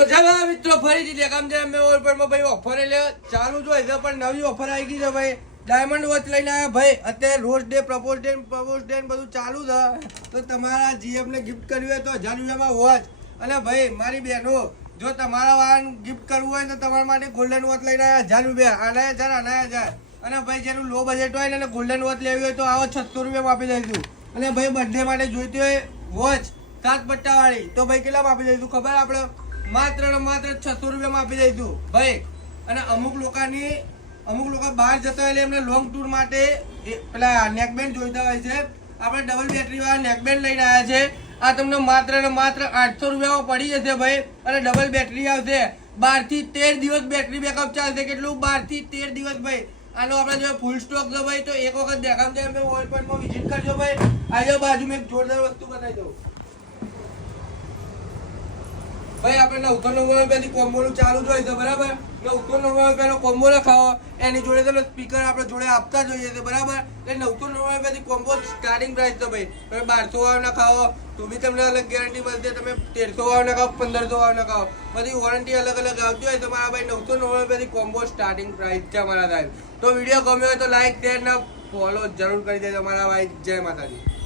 તો ચાલો મિત્રો ફરીથી લેકામ છે અમે ઓલપરમાં ભાઈ ઓફર એટલે ચાલુ જ હોય છે પણ નવી ઓફર આવી ગઈ છે ભાઈ ડાયમંડ વોચ લઈને આવ્યા ભાઈ અત્યારે રોઝ ડે પ્રપોઝ ડે બધું ચાલુ છે તો તમારા જીએમ ને ગિફ્ટ કરવી હોય તો 1000 રૂપિયામાં વોચ અને ભાઈ મારી બહેનો જો તમારા વાહન ગિફ્ટ કરવું હોય તો તમારા માટે ગોલ્ડન વોચ લઈને આવ્યા 1000 રૂપિયા આના 1000 અને ભાઈ જેનું લો બજેટ હોય ને ગોલ્ડન વોચ લેવી હોય તો આવો 600 રૂપિયામાં આપી દઈશું અને ભાઈ બર્થડે માટે જોઈતી હોય વોચ 7 પટ્ટા વાળી તો ભાઈ કેટલામાં આપી દઈશું ખબર આપણે માત્ર 600 રૂપિયામાં આપી દઈશું ભાઈ અને અમુક લોકો બહાર જતા હોય એમને લોંગ ટૂર માટે પેલા નેકબેન્ડ જોઈતા હોય છે આપણે ડબલ બેટરી વાળા નેકબેન્ડ લઈને આવ્યા છે આ તમને માત્ર 800 રૂપિયામાં પડી જશે ભાઈ અને ડબલ બેટરી આવશે 12 થી 13 દિવસ બેટરી બેકઅપ ચાલશે કેટલું 12 થી 13 દિવસ ભાઈ આનો આપણે જો ફૂલ સ્ટોક છે ભાઈ તો એક વખત દેખામ જાય અમે ઓઇલ પોઈન્ટમાં વિઝિટ કરજો ભાઈ આજે બાજુમાં એક જોરદાર વસ્તુ બતાવી દઉં ભાઈ આપણે 999 રૂપિયાથી કોમ્બોનું ચાલુ જ હોય છે બરાબર 999 રૂપિયાનો કોમ્બો લખાવો એની જોડે તો સ્પીકર આપણે જોડે આપતા જોઈએ છે બરાબર એટલે 999 રૂપિયાથી કોમ્બો સ્ટાર્ટિંગ પ્રાઇસ છે ભાઈ તમે 1200 વાળો ના ખાઓ તો બી તમને અલગ ગેરંટી મળશે તમે 1300 વાળો ના ખાઓ 1500 વાળો ના ખાઓ બધી વોરંટી અલગ અલગ આવતી હોય તો મારા ભાઈ 999 રૂપિયાથી કોમ્બો સ્ટાર્ટિંગ પ્રાઇસ છે અમારા સાહેબ તો વિડીયો ગમ્યો હોય તો લાઈક શેર ને ફોલો જરૂર કરી દેજો મારા ભાઈ જય માતાજી।